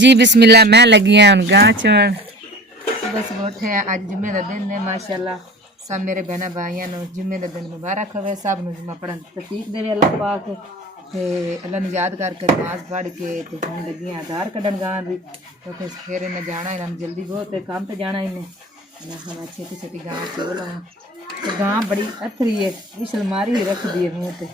जी बिस्मिल्लाह। मैं लगी हैं उन गाँव चुन सुबह सुबह उठे हैं। अज जुम्मे का दिन है माशाल्लाह। सब मेरे बहना भाइयों को जुम्मे का दिन मुबारक होवे। सब नूं जुम्मा पढ़न तौफीक देवे अल्लाह पाक। ते अल्लाह नूं याद करके नमाज पढ़ के ते हुण लगी हैं आधार कड्ढन गाँव दी, क्योंकि फिर इन्हें जाना इन्हें जल्दी बहुत है, काम पे जाना इन्हें। मैं हम छेती छेती गाँव चो लावां। तो गाँव बड़ी अथरी है, विशल मारी ही रख दी है मुँह ते।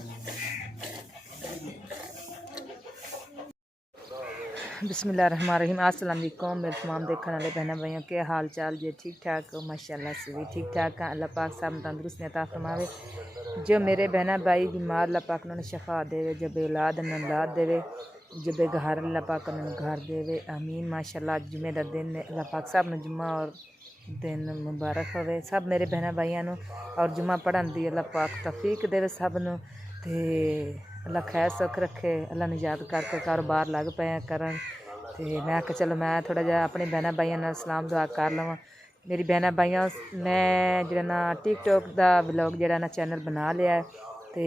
बिस्मिल्लाहिर्रहमानिर्रहीम। अस्सलाम वालेकुम मेरे तमाम देखने वाले बहन भाइयों, के हाल चाल जे ठीक ठाक हो? माशाल्लाह से भी ठीक ठाक है। अल्लाह पाक सब तंदुरुस्ती अता फरमावे। जो मेरे बहना भाई बीमार अल्लाह पाक उन्होंने शफा देवे, जो बेऔलाद उन्हें औलाद देवे, जो बेघर अल्लाह पाक उन्हें घर देवे, आमीन। माशाल्लाह जुम्मे का दिन अल्लाह पाक सब ने जुम्मा और दिन मुबारक होवे सब मेरे बहना भाइयों और जुम्मा पढ़न दी अल्लाह पाक तौफीक देवे सब नूं। ते अल्लाह खैर सुख रखे। अल्लाह ने याद करके कारोबार लग पे करन। ते मैं आख्या चलो मैं थोड़ा जिहा अपने बहना भाइयों नाल सलाम दुआ कर लवां। मेरी बहना भाइयों मैं जेह्ड़ा ना टिकटॉक दा व्लॉग जेह्ड़ा ना चैनल बना लिया है। ते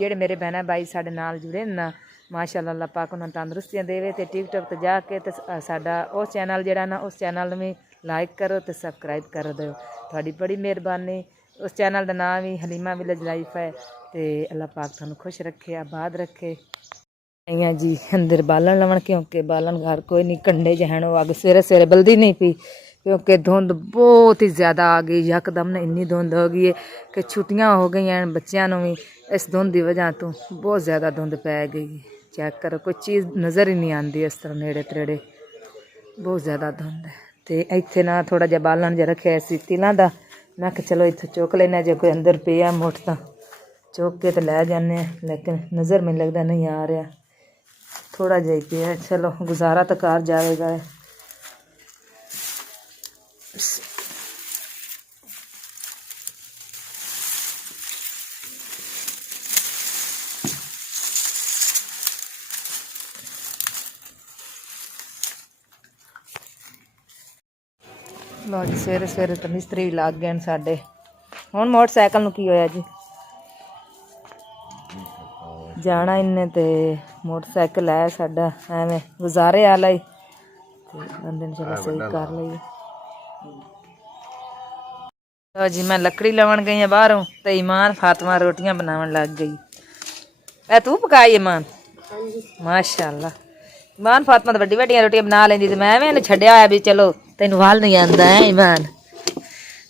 जेह्ड़े मेरे बहना भाई साढ़े नाल जुड़े ना माशाल्लाह अल्लाह पाक उन्हें तंदुरुस्तियां देवे। ते टिकटॉक ते जाके ते साडा उस चैनल जेह्ड़ा ना उस चैनल में लाइक करो तो सबसक्राइब कर दो, थोड़ी बड़ी मेहरबानी। उस चैनल का नाम ही हलीमा विलेज लाइफ है। तो अल्लाह पाक तुहानू खुश रखे आबाद रखे। इं जी अंदर बालन लवन, क्योंकि बालन घर कोई नहीं, कंडे जहन वो अग सवेरे सवेरे बल्दी नहीं पी, क्योंकि धुंध बहुत ही ज़्यादा आ गई। यकदम ने इन्नी धुंध हो गई है कि छुट्टियां हो गई हैं बच्चों भी। इस धुंध की वजह तो बहुत ज़्यादा धुंध पै गई। चेक करो कोई चीज़ नज़र ही नहीं आती इस तरह नेड़े तरेड़े, बहुत ज़्यादा धुंध है। तो इत्थे ना थोड़ा जहा बालन जहा रखे सी तिलों का, मैं आख्या चलो इत्थे चुक लेना, जो कोई अंदर पिया मुठ तो चुक के तो लै जाने, लेकिन नज़र मैनूं लगता नहीं आ रहा, थोड़ा जा ही पिया। चलो गुजारा तो कर जाएगा। लो जी सवेरे सवेरे तो मिस्त्री भी लग गए साडे। हुण मोटरसाइकिल नूं की होया जी, जाना इन्हें ते मोटरसाइकिल है साडा एवें गुजारे वाला ही, बंदे ने चलो सही कर लईए। तो जी मैं लकड़ी लवन गई बाहरों, तो ईमान फातिमा रोटियां बनावन लग गई। ए तू पकाई ईमान? माशाअल्लाह ईमान फातिमा तो वड्डी वड्डियां रोटियां बना लेंदी, ते मैं इन्हें छड्डिया होया भी चलो तैनूं वाल नहीं आंदा है ईमान।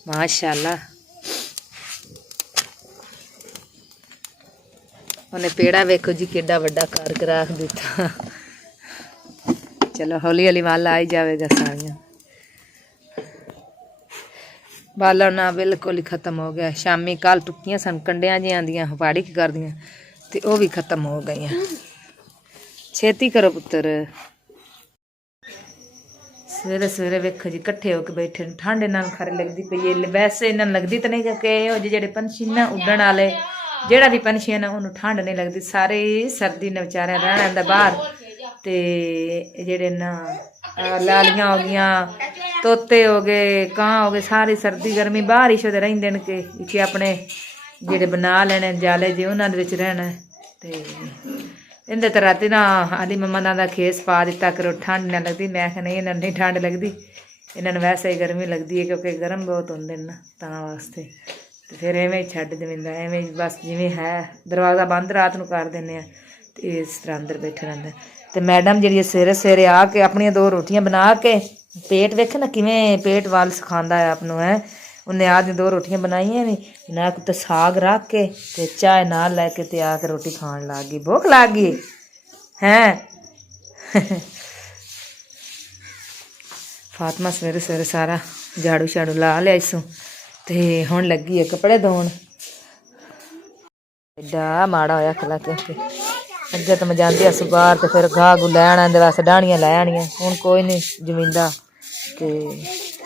माशाअल्लाह उन्हें पेड़ा वेखो जी केडा वड्डा करके रख दिता। चलो हौली हौली वाल आ ही जाएगा सारियां। बाला ना बिल्कुल ही खत्म हो गया। शामी कल टुक्कियां सन कंडियां जी आंदियां पाड़ी की कर दियां, तो वह भी खत्म हो गई। छेती करो पुत्र। सवेरे सवेरे वेखो जी कट्ठे होकर बैठे, ठंड इन्होंने खरे लगती पई है। वैसे इन्होंने लगती तो नहीं, क्योंकि जो पंछी ना उड्डण वाले जेड़ा भी पंछी है ना उन्होंने ठंड नहीं लगती, सारे सर्दी ने बेचारे रहना आंदा बाहर। तो जेड़े ना लालियां हो गई, तोते हो गए, कां हो गए, सारी सर्दी गर्मी बाहर ही शोदे रहिंदे न के इत्थे अपने जेड़े बना लेने जाले जे उन्हां दे विच रहना। ते इंदे तो राती ना आली मम्मा ना खेस पा दिता करो ठंड ना लगती। मैं आख्या नहीं इन्होंने नहीं ठंड लगती, इन्होंने वैसे ही गर्मी लगती है, क्योंकि गर्म बहुत होंगे ना तां वास्ते। तो फिर एवें ही छड्ड देंदा, एवें बस जिवें है दरवाज़ा बंद रात नूं कर देने, तो इस तरह अंदर बैठे रहंदे। तो मैडम जी सवेरे सवेरे आके अपनी दो रोटियां बना के, पेट वेखे ना किवें पेट वाल सिखांदा है आपनूं है। उन्हें आज दो रोटियां बनाई नी ना, कुत्ते साग रख के ते चाय नाल लैके ते आके रोटी खाण लग गई। भुख लग गई हैं। फातिमा सवेरे सवेरे सारा झाड़ू झाड़ू ला लिया इसों, ते हुण लगी है कपड़े धोण। एडा माड़ा होया खला, क्योंकि अगे तो मैं जाती हूँ बाहर तो फिर घाह घू लैन आंदे वास्ते डाहनियां लै आनियां, हुण कोई नहीं जमींदा। तो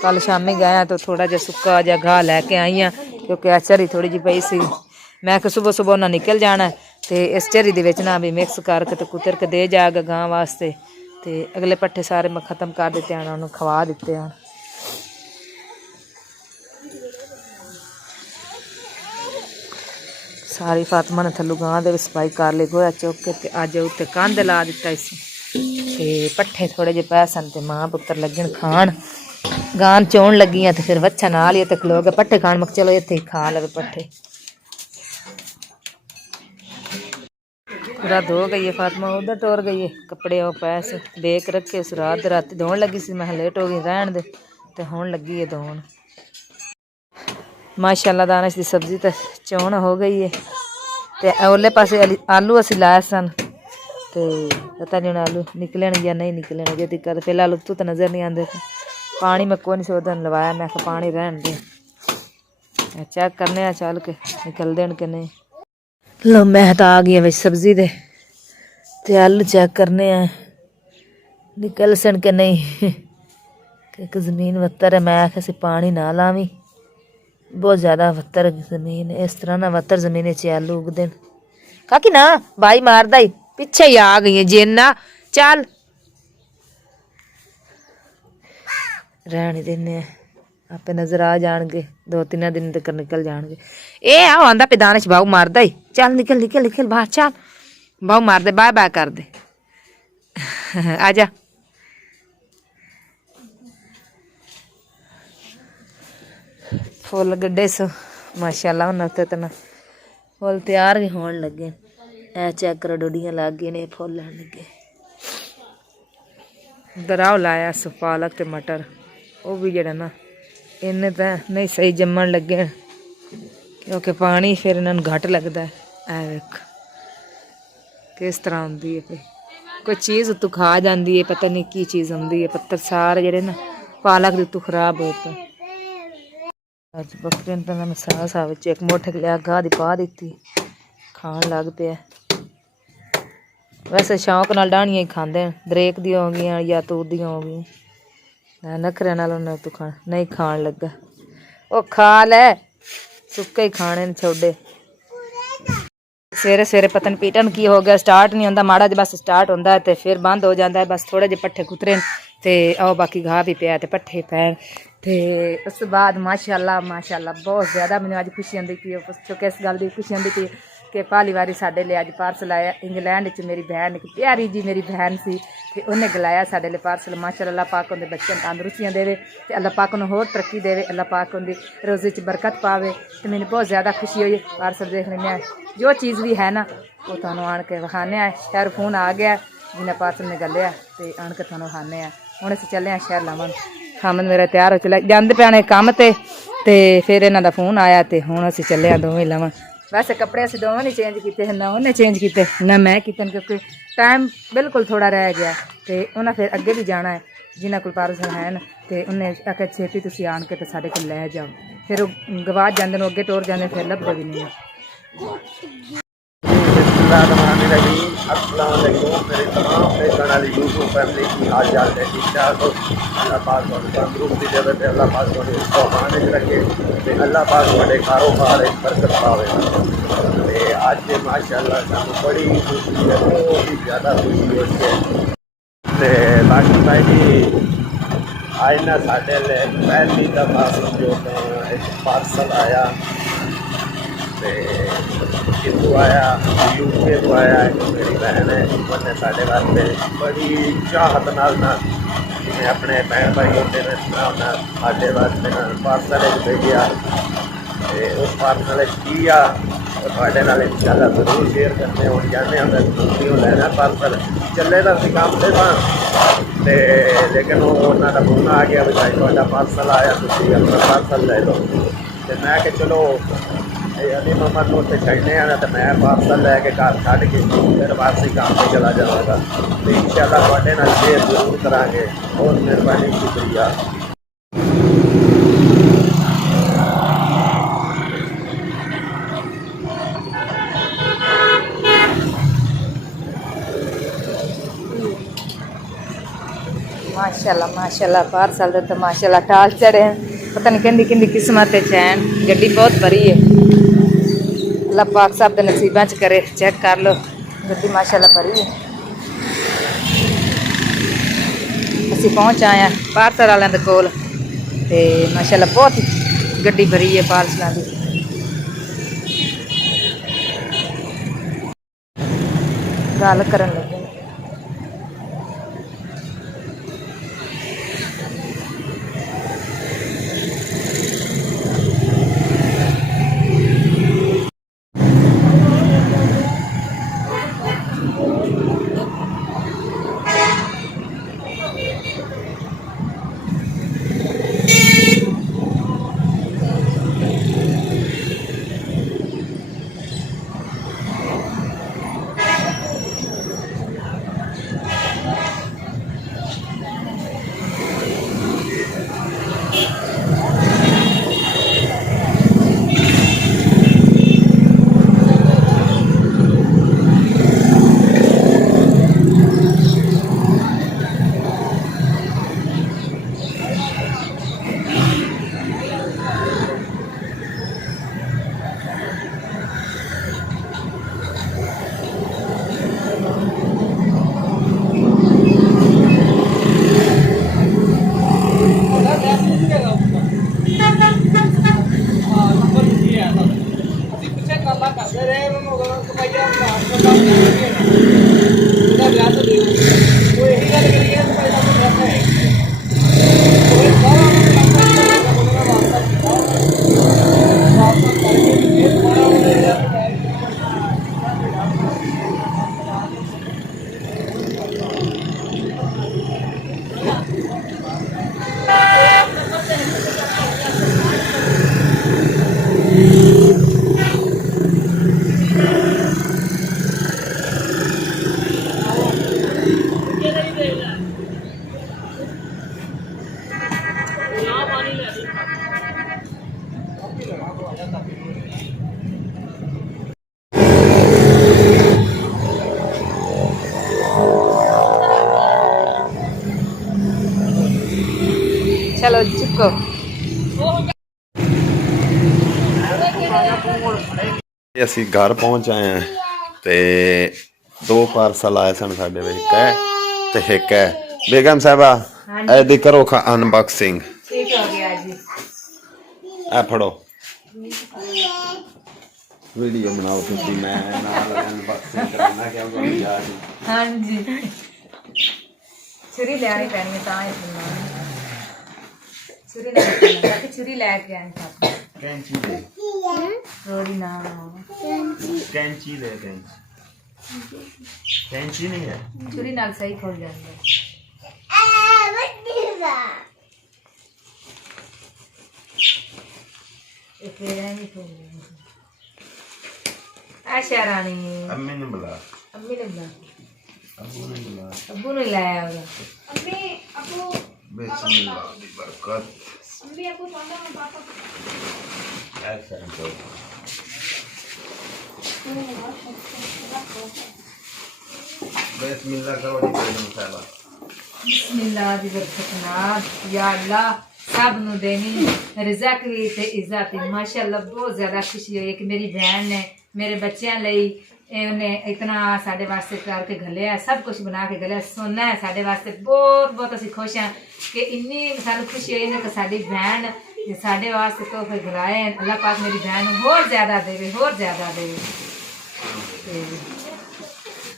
कल शामी गया तो थोड़ा जहा सुक्का जहा घाह लैके आई हाँ, क्योंकि अज झरी थोड़ी जी पई सी। मैं सुबह सुबह उन्हें निकल जाना, तो इस झरी दे विच ना भी मिक्स करके तो कुतर के दे जाएगा गां वास्ते। तो अगले पट्ठे सारे मैं खत्म कर दिते हैं, उन्होंने खवा दिते हैं। सारी फातिमा ने थल्लू गां दे सफाई कर ली, गोया चुक के अज उत्ते कंध ला दिता इस ते पट्ठे थोड़े जे पै सन ते मां पुत्तर लगे खाण गान चोन लगी हैं तो फिर बच्चा नाल ही ते खलो गए पट्ठे खाण मक चलो इत्थे खा लवे पट्ठे पूरा धो गई है फातिमा उधर टोर गई है कपड़े वो पैस बेक रखे उस रात धोन लगी सी मैं लेट हो गई रहन दे ते होन लगी है धोन माशाल्लाह दानिश की सब्जी तो चौन हो गई है ते ओले पासे आलू असी लाए सन ते पता नहीं आलू निकले या नहीं निकले जो दिक्कत फिलहाल उत्तू तो नज़र नहीं आते थे पानी मैं कोई नहीं सोचता लवाया मैं पानी रहन दे चेक करने चल के निकल देन कि नहीं लो मैं तो आ गई बिच सब्जी दे ते आलू चेक करने निकल सन के नहीं कि जमीन वत्तर है मैं आखे पानी ना लावी बहुत ज़्यादा वत्तर जमीन इस तरह ना वत्तर जमीन च आलू उगते काकी ना बाई मारदा ही पिछे ही आ गई है जेना चल रहने देने आपे नजर आ जाएंगे 2-3 दिन तक निकल जाएंगे ए आओ आंदा पे दानिश बाहू मारदा ही चल निकल निकल निकल बाहर चल बाहू मार दे बाय बाय कर दे आजा फुल गड्ढे सो माशाल्लाह उन्हें तो तना फुल तैयार भी होने लगे ए चेक करो डोडियां लग गई ने फुल लैन लगे दराव लाया सो पालक ते मटर वो भी जड़ा ना इन्हें तो नहीं सही जमन लगे क्योंकि पानी फिर इन्होंने घट लगता है वेख किस तरह आती है फिर कोई चीज़ उत्तों खा जाती है पता नहीं की चीज़ आती है पत्तर सारे जड़े ना पालक के उत्तों खराब हो पे अज बकरे ने तो मैं सा एक मोटे लिया गाह दी पा दी खान लग पे वैसे शौक नाल डाहनियां ही खाते हैं दरेक दी हो गई या तूर दी हो गई नखरे नाल उन्हें तू खा नहीं खान लगा वो खा लै सुक्के ही खाने ने छोड़े सवेरे सवेरे पता नहीं पीटन की हो गया स्टार्ट नहीं होंदा माड़ा जिहा बस स्टार्ट होंदा है तो फिर बंद हो जाता है बस थोड़े जे पट्ठे कुतरे ते आओ बाकी घाह भी पिया ते पट्ठे पैन ते उस बाद माशाल्लाह माशाल्लाह बहुत ज़्यादा मैंने अज खुशी आती पी पुछो किस गल की खुशी आती पी कि पहली बारी साढ़े लिए अज पार्सल आया इंग्लैंड च मेरी बहन एक प्यारी जी मेरी बहन सी ते उन्हें गलाया साढ़े लिए पार्सल माशाल्लाह अल्लाह पाक उनके बच्चों तंदुरुस्तियां देवे ते अल्लाह पाक उन्हें होर तरक्की देवे अल्लाह पाक उनकी रोज़ी च बरकत पावे तो मैंने बहुत ज़्यादा खुशी हुई पार्सल देख लेने जो चीज़ भी है ना वो थानू आन के विखाने शहर फोन आ गया जिन्हें पार्सल ने गलिया तो आन के थानू विखाने हुण असीं चले शहर लावन खामन मेरा तैयार हो चला जाते पैने कम ते फिर इन्हों का फोन आया तो हुण असीं चले दोवें लवन वैसे कपड़े असीं दोवें नहीं चेंज किए ना उन्हें चेंज किए ना मैं किए क्योंकि टाइम बिल्कुल थोड़ा रह गया तो उन्हें फिर अगे भी जाना है जिन्होंने कोल पार्सल है तो उन्हें आख्या छेती तुसीं आन के तो साढ़े कोल लै जाओ फिर गवाच जाते अगे टोर जाते फिर लभदे भी नहीं अस्सलाम वालेकुम मेरे तमाम देखने वाली यूट्यूब फैमिली की हाल चाल है ठीक ठाक हो अल्लाह पाक तंदुरुस्ती देवे ते अल्लाह पाक इसको खाने रखे ते अल्लाह पाक बड़े कारोबार बरकत पावे ते आज माशाल्लाह सानू बड़ी खुशी है बहुत ही ज़्यादा खुशी होती है ते बाकी भाई जी आज ना साढ़े लिए पहली दफ़ा समझो एक पार्सल आया कितों आया यूके तो आया मेरी बहन है उन्हें साढ़े वास्ते बड़ी चाहत नाल ना जिमें अपने भैन भाई होते हैं साढ़े वास्ते पार्सल भेजा उस पार्सल की आ थोड़े नाल इंशाल्लाह जरूर शेयर करने हो जाने अगर लेना पार्सल चले तो असं काम से तो लेकिन वो उन्होंने फोन आ गया भी भाई थोड़ा पार्सल आया तुम अपना पार्सल ले लो तो मैं कि चलो अली मोहम्मद को उत्ते छड़ने आना तो मैं पार्सल लैके घर छड़ के फिर वापसी काम पर चला जाऊँगा तो इंशाल्लाह थोड़े नाल शेयर जरूर करांगे बहुत मेहरबानी शुक्रिया माशाल्लाह माशाल्लाह पार्सल तो माशाल्लाह टाल चढ़े पता नहीं कहती कहती किस्मत चैन गड्डी बहुत भरी है अल्लाह पाक साहब के नसीबा च करे चेक कर लो गड्डी माशाल्लाह भरी है असी पहुँच आए हैं पार्सल वाले के कोल ते माशाल्लाह बहुत गड्डी भरी है पार्सलों की गल करन लगे चुको ਅਸੀਂ ਘਰ ਪਹੁੰਚ ਆਏ ਹਾਂ ਤੇ 2 ਪਾਰਸਲ ਆਏ ਸਨ ਸਾਡੇ ਵਿੱਚ ਇੱਕ ਹੈ ਤੇ ਇੱਕ ਹੈ ਬੇਗਮ ਸਾਹਿਬਾ ਇਹਦੀ ਕਰੋ ਅਨਬਾਕਸਿੰਗ ठीक हो गया जी ਆ ਫੜੋ ਵੀਡੀਓ ਬਣਾਓ ਤੁਸੀਂ ਮੈਂ ਨਾਲ ਅਨਬਾਕਸਿੰਗ ਕਰਨਾ ਕਿਉਂਕਿ ਜਾ ਜੀ हाँ जी छुरी ले आनी पैनी है छुरी लैके आए पापा कैंची दे थोड़ी ना कैंची दे कैंची नहीं है छुरी नाल सही खोल जाएंगे आशा रानी अम्मी ने बुला अम्मी ने बुला अबू ने बुला अब्बू ने लाया होगा बिस्मिल्लाह दी बरकत ऐसा तो बिस्मिल्लाह करो जी बेगम साहबा बिस्मिल्लाह दी बरकत नाल या अल्लाह सब नु देनी रिज़क भी ते इज्जत भी माशाअल्लाह बहुत ज्यादा खुशी हुई है कि मेरी बहन ने मेरे बच्चों ਲਈ ਉਹਨੇ इतना साढ़े वास्ते करके घलिया सब कुछ बना के घलिया सोना है साढ़े वास्ते बहुत बहुत ਅਸੀਂ खुश हैं कि इन्नी ਸਾਨੂੰ खुशी हुई है कि साड़ी बहन साढ़े वास्ते तोहफे घलाए अल्लाह पाक मेरी बहन होर ज्यादा देवे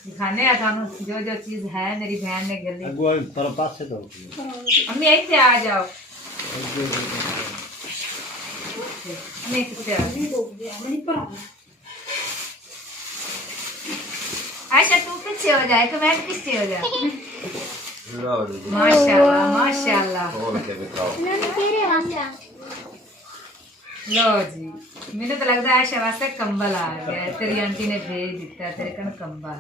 दिखाने थानू जो जो चीज है मेरी बहन ने गली अम्मी ऐसे आ जाओ अम्मी कितने आ आयशा तू पीछे हो जाए कमेंट पीछे हो जाए लो जी माशाल्लाह माशाल्लाह खोल के दिखाओ लो जी मैंने तो लगता है आयशा वास्ते कंबल आ गया है तेरी आंटी ने भेज दिता है तेरे कन कंबल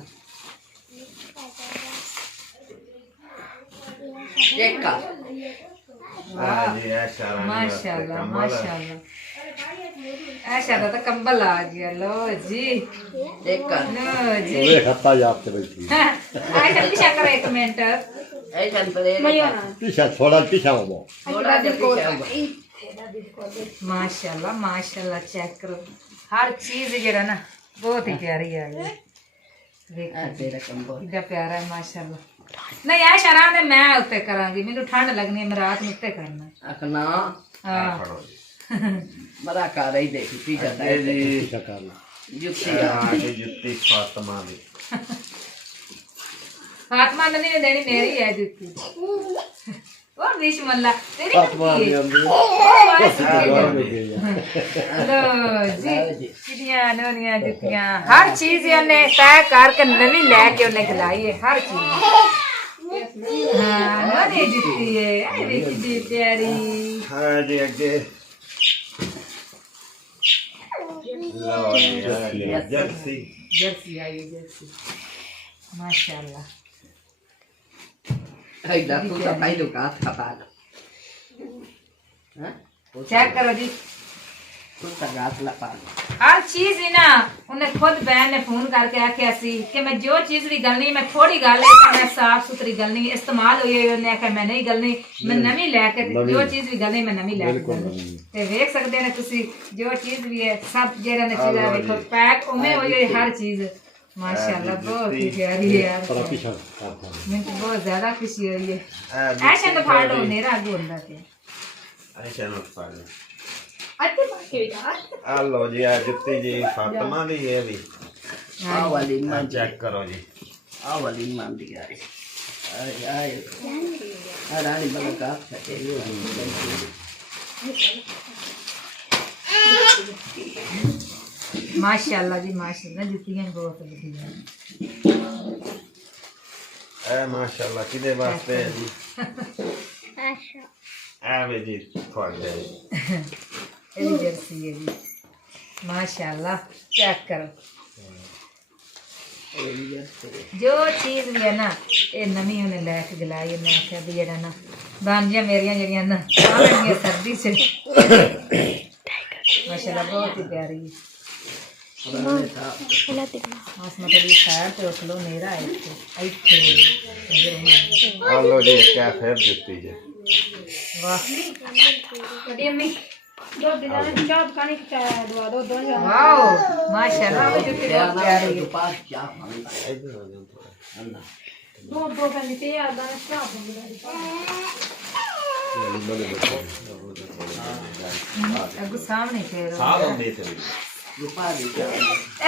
हाँ जी ऐशा रानी माशाल्लाह माशाल्लाह आयशा का तो कंबल आ गया लो जी लो जी खत्ता याद बैठी आयशा पीछा करो एक मिनट पीछा थोड़ा पीछा हो माशाल्लाह माशाल्लाह चेक करो हर चीज जरा ना बहुत ही प्यारी है ये देखो प्यारा है माशाल्लाह नहीं आयशा रात में मैं उत्ते करांगी मैनू ठंड लगनी है मैं रात में उत्ते करना आखना हाँ मरा कर रही देखी पीछा ये जी जुत्ती आगे जुत्ती फातिमा दी फातिमा ने नहीं देनी मेरी है जुत्ती और बिस्मिल्लाह तेरी फातिमा जुत्ती दी है अंदर लो जी चिड़िया नोनिया जुत्तियां हर चीज उन्हें तय करके नवी लेके उन्हें खिलाई है हर चीज हाँ नोनी जुत्ती है अरे कितनी प्यारी हाँ जी आगे लो जी जर्सी जर्सी आई है जर्सी माशाल्लाह है दा तू तो भाई लोग हाथ खपा लो हां चेक करो जी तू तो हाथ लपा लो हर चीज ही ना उन्हें खुद बहन ने फोन करके आख्या सी कि मैं जो चीज भी गलनी मैं थोड़ी गल है मैं साफ सुथरी गलनी इस्तेमाल हुई उन्हें आख्या मैं नहीं गलनी मैं नवी लैके जो चीज भी गलनी मैं नवी लैके गलनी ते देख सकते हैं तुसी जो चीज भी है सब जेरा ने चीज है देखो पैक उमे हुई है हर चीज माशाल्लाह बहुत ही प्यारी है यार थोड़ा पीछा मैं तो बहुत ज्यादा खुशी हुई है ऐसे तो फाड़ लो मेरा आगे होता है ऐशा नो फाड़ लो अच्छे बाकी आ लो जी आ जुत्ती जी फातिमा दी है भी आ वाली आ मान चेक करो जी आ वाली मान दी यार आए रानी बड़ा का है ये माशाल्लाह जी माशाल्लाह जुत्तियां बहुत बढ़िया ए माशाल्लाह किदे वास्ते है जी आवे जी थोड़े ये जर्सी है जी माशाल्लाह चेक करो जो चीज भी है ना ये नवी उन्हें लैके गलाई मैं आख्या भी जरा ना बांजियां मेरिया जड़ियां ना आवेंगी सर्दी से माशाल्लाह बहुत ही प्यारी है आसमान थोड़ी साइड पे रख लो मेरा है आ लो जी क्या फिर जुत्ती जी वाह वाओ माशाल्लाह मुझे तो बहुत प्यारी है पास क्या अगु सामने फेरो ਸਾਹ ਹੁੰਦੇ ਤੇ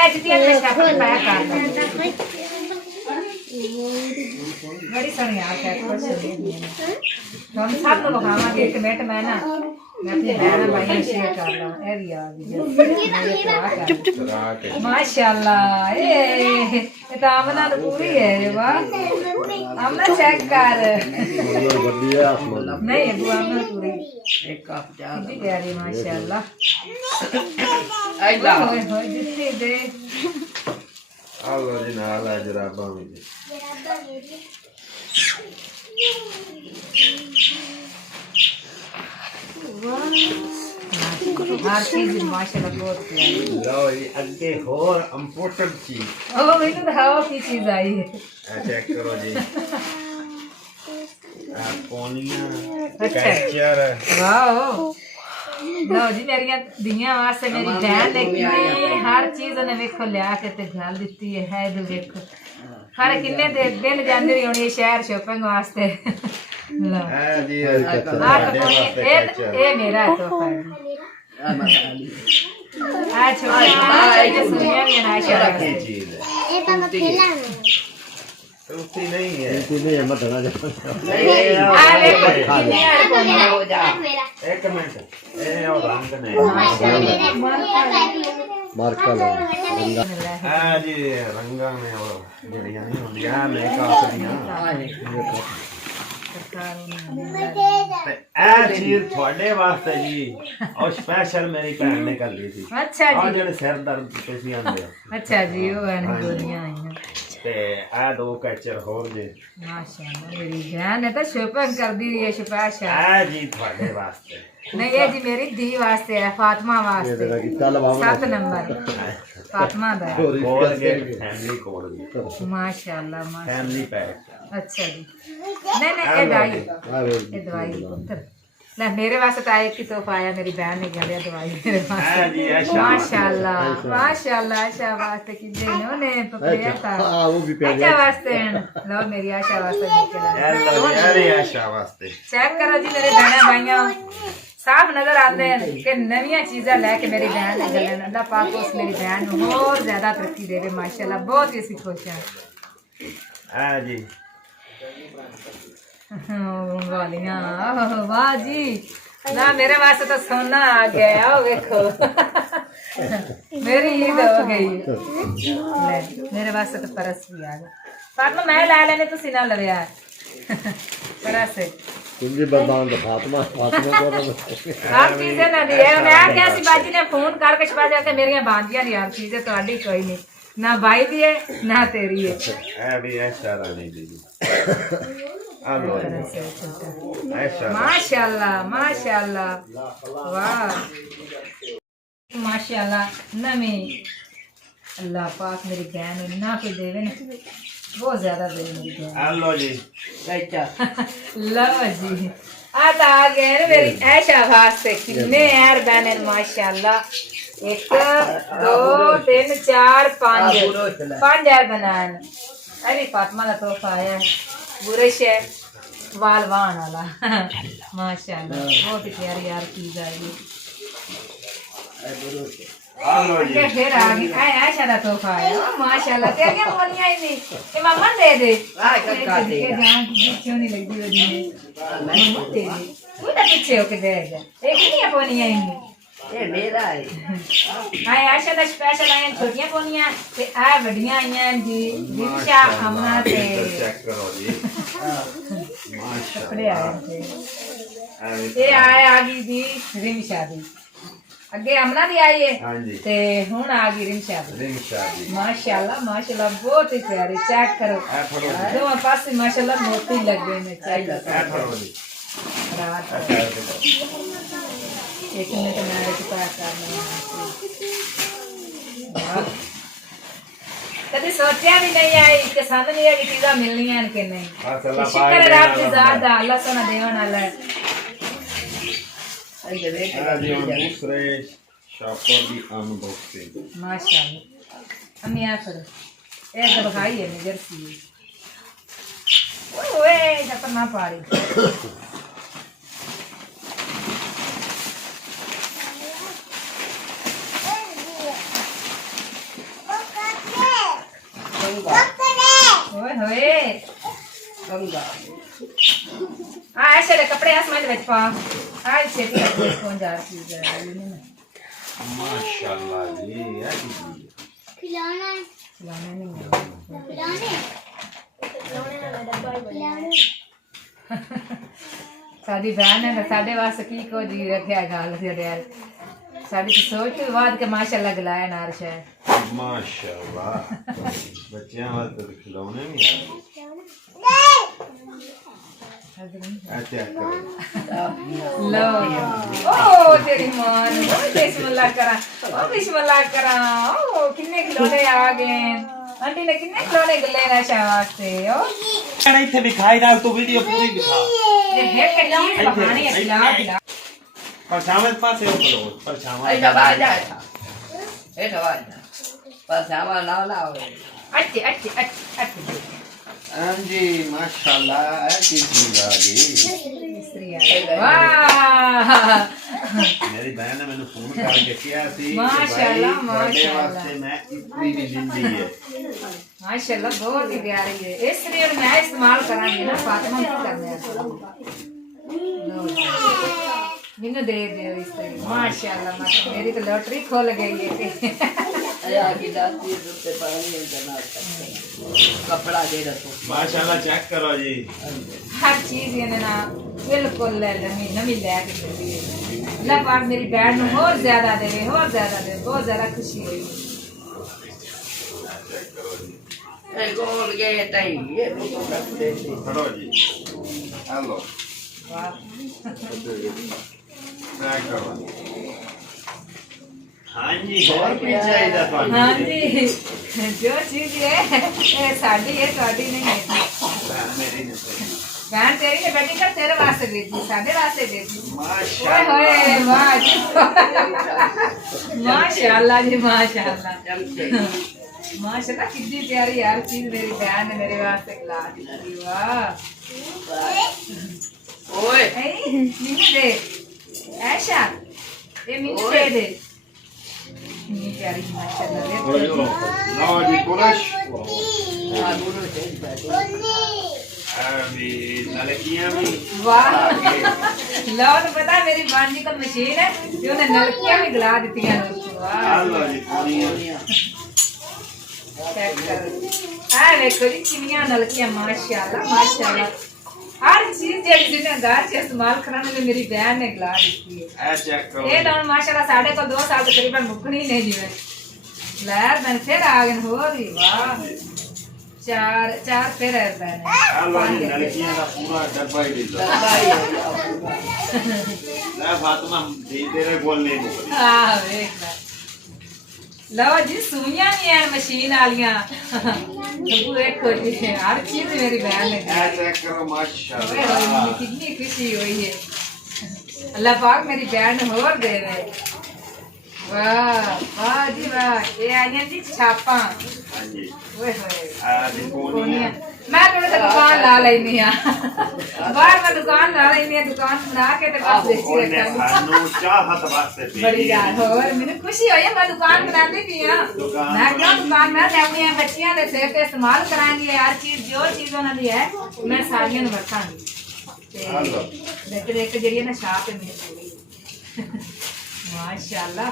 ए जितिया ने शाफा पाया कर बड़ी सोनी यार क्या खुश हो गई हम सब को खावांगे एक मिनट में ना मैं अपने बहन भाई ने शेयर कर लो ए भी आ गई चुप चुप माशाल्लाह ए तो आमना तो पूरी है रे वाह आमना चेक कर ਵਧੀਆ ਆਸਮਾਨ नहीं है बुआ आमना पूरी एक कप चाह जी प्यारी माशाल्लाह आई ला ओए होए जितनी दे ਆਲੋ ਜੀ ਨਾਲ ਆ ਜਰਾਬਾਂ ਵੀ ਜੀ। हर चीज माशाल्लाह बहुत प्यारी ਲਓ ਜੀ ਅੱਗੇ ਹੋਰ ਇੰਪੋਰਟੈਂਟ ਚੀਜ਼ ओ मैंने तो हवा की चीज आई है ਇਹ ਚੈੱਕ ਕਰੋ ਜੀ ਆ ਪੋਨੀਆਂ अच्छा ਕੈਚਰ वाओ लो जी मेरी दियां वास्ते मेरी बहन ने कितनी हर चीज ने वेखो लिया के ते गल दित्ती है दो वेखो हर किन्ने दे दिन जांदी रही होनी शहर शॉपिंग वास्ते लो ਇਹ ਜੀ आ तो ये मेरा तोहफा है आ छोटा सुनिया भी ना ਕੀ शायद ਚੀਜ਼ ਹੈ ਇਹ ਤਾਂ ਫੇਲਾ ਟੂਟੀ ਨਹੀਂ ਹੈ ਕਿੰਨੇ ਹਿੰਮਤ ਨਾ ਜਾ आ वेखो कितनी यार हो जा ਮੇਰਾ ਇੱਕ ਮਿੰਟ ਇਹ ਉਹ ਰੰਗ ਨੇ ਮਾਰਕਾ ਲਾ ਰੰਗਾ ਆ ਜੀ ਰੰਗਾਂ ਨੇ ਉਹ ਜਿਹੜੀਆਂ ਨਹੀਂ ਹੁੰਦੀਆਂ ਮੇਕਅਪ ਦੀਆਂ ਤੇ ਇਹ ਚੀਜ਼ ਤੁਹਾਡੇ ਵਾਸਤੇ ਜੀ ਉਹ ਸਪੈਸ਼ਲ ਮੇਰੀ ਭੈਣ ਨੇ ਕਰ ਲਈ ਸੀ अच्छा ਆ जी ਜਿਹੜੇ ਸਿਰ ਦਰਦ ਤੁਸੀਂ ਆਂਦੇ ਹੋ अच्छा जी वो है गोलियां आई हैं ਤੇ ਇਹ ਦੋ ਕੈਚਰ ਹੋਰ ਜੇ माशाल्लाह मेरी बहन ने तो शॉपिंग कर दी है स्पेशल ਇਹ ਜੀ ਤੁਹਾਡੇ ਵਾਸਤੇ नहीं ये जी मेरी दी वास्ते है फातिमा वास्ते ਜਿਹੜਾ ਕਿ ਚੱਲ ਬਾਬਾ 7 नंबर फातिमा दा है। ਕੋਲਗੇਟ ਫੈਮਿਲੀ ਕੋਲਗੇਟ माशाल्लाह माशाल्लाह फैमिली पैक अच्छा जी नहीं नहीं ये दवाई ਆਵੇ ये दवाई पुत्र ले मेरे वास्ते तो एक ही तोहफा आया मेरी बहन ने गलिया दवाई मेरे वास्ते हाँ जी, ऐशा माशाल्लाह माशाल्लाह आशा वास्ते कि इन्होंने पकड़िया था ਆ ਉਹ ਵੀ ਪਿਆ आशा वास्ते लो मेरी आशा वास्ते निकला हेलो यारी आशा वास्ते चेक करो जी मेरे बहन भाइयों साफ नजर आते हैं कि नवियां चीज़ें लेके मेरी बहन ने गले अल्लाह पाक उस मेरी बहन को और ज्यादा तरक्की देवे माशाल्लाह बहुत ही सी खुश हैं हाँ जी वालियां वाह जी ना मेरे वास्ते तो सोना आ गया आओ देखो मेरी ईद हो गई ले, मेरे वास्ते तो परस भी आ गया फातिमा मैं ला लेने तुसी ना लवे यार परस ਕੁੰਜੀ ਬਰਬਾਦ ਦਾ ਫਾਤਮਾ ਫਾਤਮਾ ਕੋਲ आप चीजें ना दी है मैं क्या सी बाजी ने फोन करके शबाज के मेरी बांधियां नहीं यार चीजें तो आड़ी कोई नहीं ना भाई दी है ना तेरी है अभी ऐसा रानी दीदी हेलो ऐसा माशाल्लाह माशाल्लाह वाह माशाल्लाह नमी अल्लाह पाक मेरी बहन ना कोई देवे ना बहुत ज्यादा देवे मेरी बहन हेलो जी कैचा लो जी आता आ गए ना मेरी ऐशा वास्ते कितने यार बहन माशाल्लाह 1 2 3 4 5 यार बनान अरे फातिमा का तोहफा आया बुरश है वालवान वाला माशाल्लाह बहुत ही प्यारी यार चीज आई है हेलो जी ये फिर आ गई आए आशा का तोहफा आया ओ माशाल्लाह तेरी बोलियां ही नहीं ये मम्मा दे दे कक्का दे ये जान की क्यों नहीं लगी वही ने मम्मा दे दे तू तो पीछे होके दे जा एक नहीं बोलियां ही नहीं ये मेरा है आए आशा का स्पेशल आए छोटियां बोलियां ते आ बड़ियां आईयां जी रिंशा अमना ते चेक करो जी कपड़े आए थे अभी ये आए आ गई जी रिंशा दी अगे अमना दी आई है हाँ जी ते हुन आ गई रिंशा दी रिंशा जी माशाल्लाह माशाल्लाह बहुत ही प्यारी चेक करो ए फड़ो जी दोनों पासे माशाल्लाह मोती लग गए ने चेक ए फड़ो जी रात अच्छा एक मिनट में आ रही पास करना कभी सोचा भी नहीं आई कि सामने ये चीज़ें मिलनी है कि नहीं माशाल्लाह शुक्र है रब की ज़ात दा अल्लाह सोना देवन वाला है ਇਹਦੇ ਵੇਖ ਆ ਜੀ ਹੁਣ ਦੂਸਰੇ ਸ਼ਾਪਰ ਦੀ ਅਨਬਾਕਸਿੰਗ। माशाल्लाह अम्मी आ कर ए तो बखाई है मेरी जर्सी ओए जब ना पारी ओए होए ਕੰਗਾ आ ऐसे रे कपड़े आसमान में पा आ ऐसे कौन जा चीज है माशाल्लाह जी ये खिलौना खिलौने नहीं है खिलौने साडी बहन है साडे वास्ते की को जी रखया गाल जेड़े साडी तो सोच के बाद के माशाल्लाह गलाया नार शे माशाल्लाह बच्चियां वास्ते तो खिलौने नहीं आ अच्छा करो लो ओ तेरी मान ओ बिस्मिल्लाह करा ओ कितने खिलौने आ गए आंटी ने कितने खिलौने गले ना शाबाश ओ कहना इथे दिखाई डाल तो वीडियो पूरी दिखा ये है के चीज बहाने खिला परछावे पासे हो बोलो परछावा ਇਹ ਦਵਾ ਜਾ ਇਹ ਦਵਾ ਪਰ ਸਾਵਾ ਨਾ ਲਾਓ अच्छे अच्छे अच्छे हां जी माशाल्लाह ऐसी चीज आ गई वाह मेरी बहन ने मैंने फोन करके किया थी माशाल्लाह, कि भाई माशाल्लाह। वास्ते मैं इतनी भी जिंदी है माशाल्लाह बहुत ही प्यारी है इस रियल में इस्तेमाल करांगे ना फातिमा को करने लो मैंने दे दे इस तरह माशाल्लाह माशाल्लाह मेरी तो लॉटरी खोल गई है ਇਹ ਆ ਕੀ ਦਾਤੀ ਉੱਤੇ ਪਾਣੀ ਜਨਾ कपड़ा दे रखो माशाल्लाह चेक करो जी हर चीज ये ना बिल्कुल नमी लैके चली है अल्लाह पाक मेरी बहन को और ज्यादा दे बहुत ज्यादा खुशी हुई ਇਹ ਗੋਲ ਗਏ ਤਈ ਇਹ ਫੋਟੋ ਕੱਟ ਦੇ खड़ो जी हेलो वाह चेक करो हाँ जी और भी चाहिए था हाँ जी जो चीज है ये साड़ी है साड़ी नहीं है मेरी नहीं सही बहन तेरी ने बेटी का तेरे वास्ते भेजी साढ़े वास्ते भेजी ओए माशाल्लाह होए वाह जी माशाल्लाह जी माशाल्लाह माशाल्लाह कितनी प्यारी यार चीज मेरी बहन ने मेरे वास्ते ला दी वाह ओए मीनू दे ऐशा ये मीनू दे दे कितनी प्यारी माशाल्लाह लो जी पुरश ਆ ਗੁਰੂ ਤੇ ਬੈਠੋ अभी लड़कियां भी वाह लो तो पता है मेरी बांजी को मशीन है जो ने नलकियां भी गला देती हैं उसको वाह हेलो जी दुनिया चेक करो आ देखो जी कितनी नलकियां माशाल्लाह हर चीज जेडी जिन्हें घर से इस्तेमाल कराने में मेरी बहन ने गला दी है ए चेक करो ये तो माशाल्लाह साढ़े को 2 साल तकरीबन मुकनी नहीं जीवे लहर मैंने फिर आ गए हो रही वाह चार फिर है बहन हेलो जी लड़कियां का पूरा डब्बा ही दे दो ले फातिमा दे तेरे बोल नहीं मुकरी हां देख लो जी सुइयां नहीं है मशीन वालियां तो देखो जी हर चीज मेरी बहन ने ए चेक करो माशाल्लाह कितनी खुशी हुई है अल्लाह पाक मेरी बहन और दे रहे वाह वाह जी वाह ये आइयां जी छापा हां जी ओए होए आ दिकोनिया मैं थोड़ा सा दुकान ला लेनी है बाहर मैं दुकान ला लेनी है दुकान बना के तो बस बेची ओने रखा सानू चाहत वास्ते बड़ी यार और मैंने खुशी हुई है मैं दुकान बनाती भी हां मैं क्यों दुकान में अपनी बच्चियां दे सिर पे इस्तेमाल करांगी हर चीज जो चीज उन्हां दी है मैं सारियां नु वरतांगी हेलो लेकिन एक जड़ी ना छाप है मेरी पूरी माशाल्लाह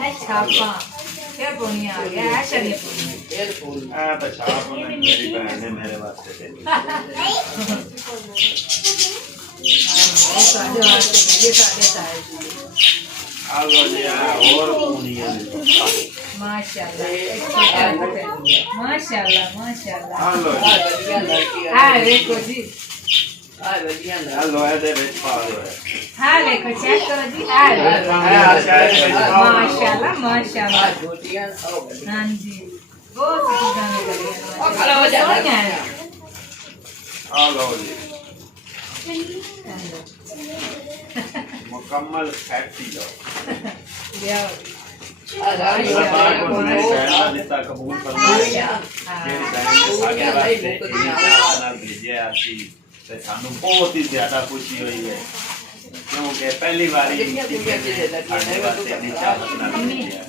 है छापा क्या बोनिया आ गया है शरीर बोनिया ਇਹ ਫੁੱਲ आ बचा बोले मेरी बहन ने मेरे वास्ते दे दी साढ़े वास्ते ये साढ़े साढ़े हेलो जी और दुनिया माशाल्लाह माशाल्लाह माशाल्लाह हेलो ਆ ਵਧੀਆ ਲੜਕੀਆਂ हाँ देखो जी ਆ ਵਧੀਆ ਲੜਕੀਆਂ हेलो ए दे बेच पा दो हाँ देखो चेक करो जी हाँ माशाल्लाह माशाल्लाह ਆ ਛੋਟੀਆਂ ਆਓ ਵਧੀਆ हाँ जी बहुत सी चीज़ें निकली हैं ਉਹ ਖੜਾ ਹੋ ਜਾ सोनिया है हेलो जी हेलो। मुकम्मल फैक्ट्री लो या रानी अल्लाह पाक को को मेरी बहन का निता कबूल फरमाए मेरी बहन ने साडे वास्ते नाल भेजिया सी ते सानू बहुत ही ज्यादा खुशी हुई है क्योंकि पहली बारी साडे वास्ते नीचा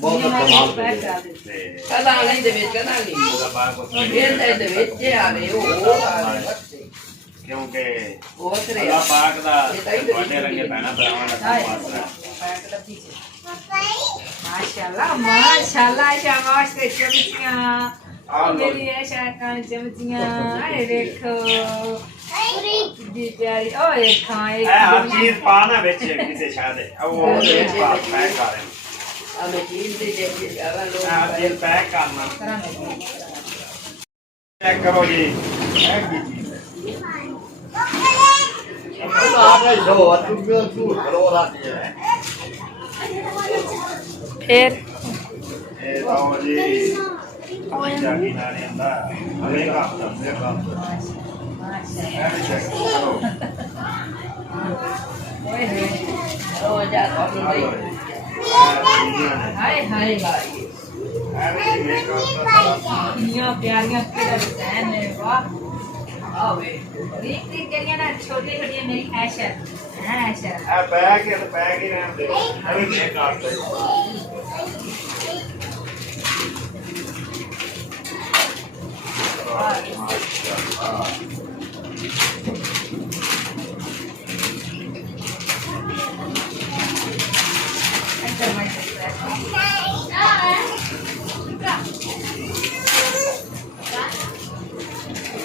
ਬਹੁਤ ਕਮਾਲ ਦੇ कदा नहीं दे बेच कदा नहीं अल्लाह पाक को ये दे बेच आ रहे हो आ रहे क्योंकि वो तेरे अल्लाह पाक दा ਤੁਹਾਡੇ रंगे बहना भरावां दा वास्ता माशाल्लाह शाबाश ते चमचियां मेरी ऐशा कान चमचियां अरे देखो जी प्यारी ओ एक खां एक ए हर चीज पाना बेच किसी शादी वो पैक कर रहे हमें चीज दे दे ज्यादा लोग हैं चीज पैक करना तरह में चेक करो जी ए की चीज है आप जो तू करो रात है फिर ए तो जी जाकी नाले अंदा अरे का माशाल्लाह चेक करो ओए होए ओ जा तो भाई हाय हाय कितनियां प्यारियां केड़ा डिजाइन है वाह आवे रीक रीक करिए ना छोटी छोटी मेरी ऐशा है ऐशा ए पैक ही रहने दे अरे चेक करते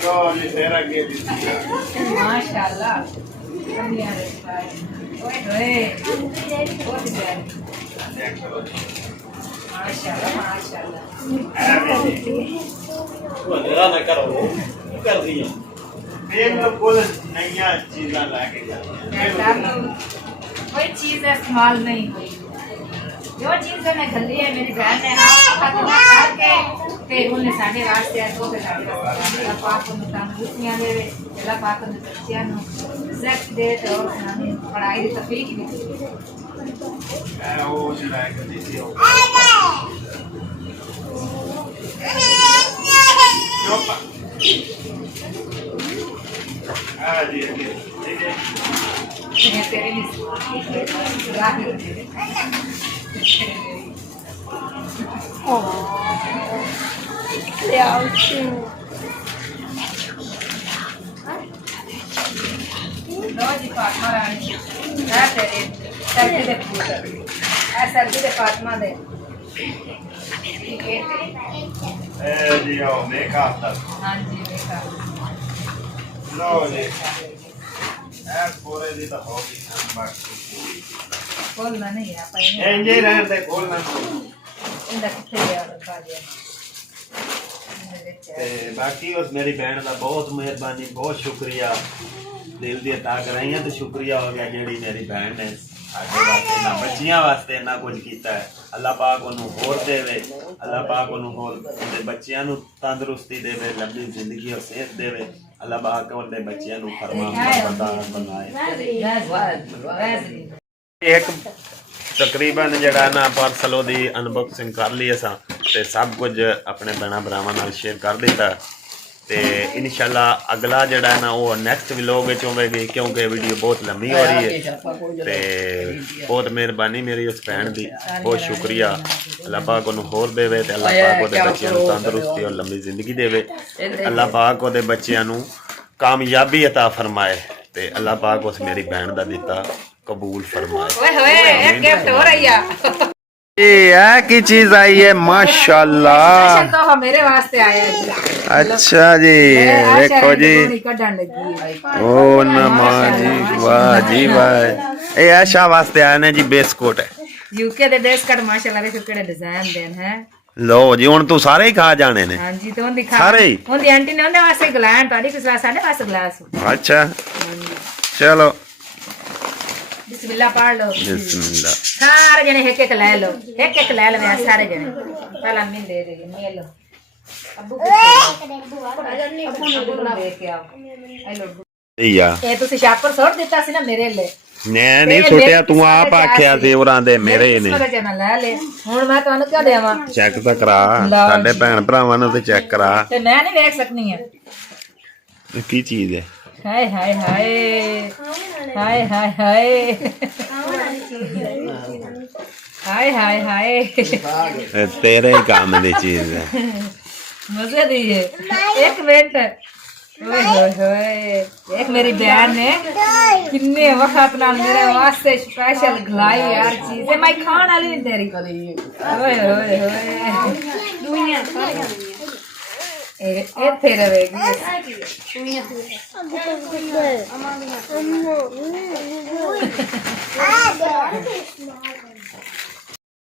लो जी तेरा के दी माशाल्लाह बढ़िया रे ओए होए बहुत प्यारी चेक करो जी माशाल्लाह माशाल्लाह वो जरा ना करो कर दिया बिल्कुल नया चीज़ां लाके कोई चीज इस्तेमाल नहीं हुई जो चीज मैं खली है मेरी बहन ने आप के ते उन्हें साढ़े वास्ते तो के साढ़े वास्ते अल्लाह पाक को तंदुरुस्तियां देवे अल्लाह पाक को बच्चियां नु इज्जत दे तो उन्हें पढ़ाई दी तौफीक भी दे वो जरा कर दीजिए चुप जी ठीक है ये तेरे लिए राह दे लो जी फातिमा रानी है तेरे सर्दी दे फूल है सर्दी दे फातिमा दे जी आओ मेकअप तक हाँ जी देखा लो जी पूरे दी तो होगी बोलना नहीं है पर इंजे रहने दे बोलना इंदा किथे यार बाजी ते बाकी उस मेरी बहन का बहुत मेहरबानी बहुत शुक्रिया दिल दी अता कराइयां तो शुक्रिया हो गया जेड़ी मेरी बहन ने साडे वास्ते ना बच्चियां वास्ते ना कुछ कीता है अल्लाह पाक ओनू होर देवे अल्लाह पाक ओनू होर उनके बच्चियां नु तंदुरुस्ती देवे लंबी जिंदगी और सेहत देवे अल्लाह पाक उनके बच्चियां नु फरमाबरदार बनाए एक तकरीबन जड़ा ना पार्सल दी अनबॉक्सिंग कर ली असा ते सब कुछ अपने भैन भरावां नाल शेयर कर दिता ते इंशाल्लाह अगला जड़ा ना वो नेक्स्ट व्लॉग विच होवेगी क्योंकि वीडियो बहुत लंबी हो रही है ते बहुत मेहरबानी मेरी उस भैन दी बहुत शुक्रिया अल्लाह पाक ओनू होर देवे ते अल्लाह पाक ओदे बच्चियां नू तंदुरुस्ती और लंबी जिंदगी देवे अल्लाह पाक ओदे बच्चियां नू कामयाबी अता फरमाए ते अल्लाह पाक उस मेरी बहन दा दिता कबूल फरमाए ओए होए एक गिफ्ट हो रही है ये की चीज आई है माशाल्लाह तो मेरे वास्ते आया है अच्छा जी देखो जी कढ़न लगी है ओ नमा जी वाह जी वाह ये आशा वास्ते आए ने जी बिस्कुट यूके दे बिस्कुट माशाल्लाह देखो केड़े डिजाइन देन है लो जी हुन तू सारे ही खा जाने ने हां जी तो दिखा सारे ही उनदी आंटी ने उनदे वास्ते ग्लास ताड़ी किस वास्ते साडे वास्ते ग्लास अच्छा चलो बिस्मिल्लाह पढ़ लो बिस्मिल्लाह सारे जने एक एक ले लो सारे जने पहला मिल दे लो अब्बू को दे के आओ आई लो या ए तुसी शाप पर छोड़ दिता सी ना मेरे ले ਮੈਂ ਨਹੀਂ ਸੁੱਟਿਆ ਤੂੰ ਆਪ ਆਖਿਆ ਸੀ ਉਹਨਾਂ ਦੇ ਮੇਰੇ ਨੇ ਕਿਸਮਤ ਚ ਨਾ ਲੈ ਲੈ ਹੁਣ ਮੈਂ ਤੁਹਾਨੂੰ ਕਿਆ ਦੇਵਾਂ ਚੈੱਕ ਤਾਂ ਕਰਾ ਲਓ ਸਾਡੇ ਜੀ। ਭੈਣ ਭਰਾਵਾਂ ਨੂੰ ਤੇ ਚੈੱਕ ਕਰਾ ਤੇ ਮੈਂ ਨਹੀਂ ਵੇਖ ਸਕਨੀ ਆ ਇਹ ਕੀ ਚੀਜ਼ ਹੈ ਹਾਏ ਹਾਏ ਹਾਏ ਹਾਏ ਹਾਏ ਹਾਏ ਹਾਏ ਹਾਏ ਹਾਏ ਇਹ ਤੇਰੇ ਹੀ ਕੰਮ ਦੀ ਚੀਜ਼ ਹੈ मजे दिए एक मिनट ओए होए होए एक मेरी बहन ने किन्ने वक्त नाल मेरे वास्ते स्पेशल खिलाई यार चीज मैं खाने वाली नहीं तेरी ओए होए होए दुनिया सारी ए तेरे रहेगी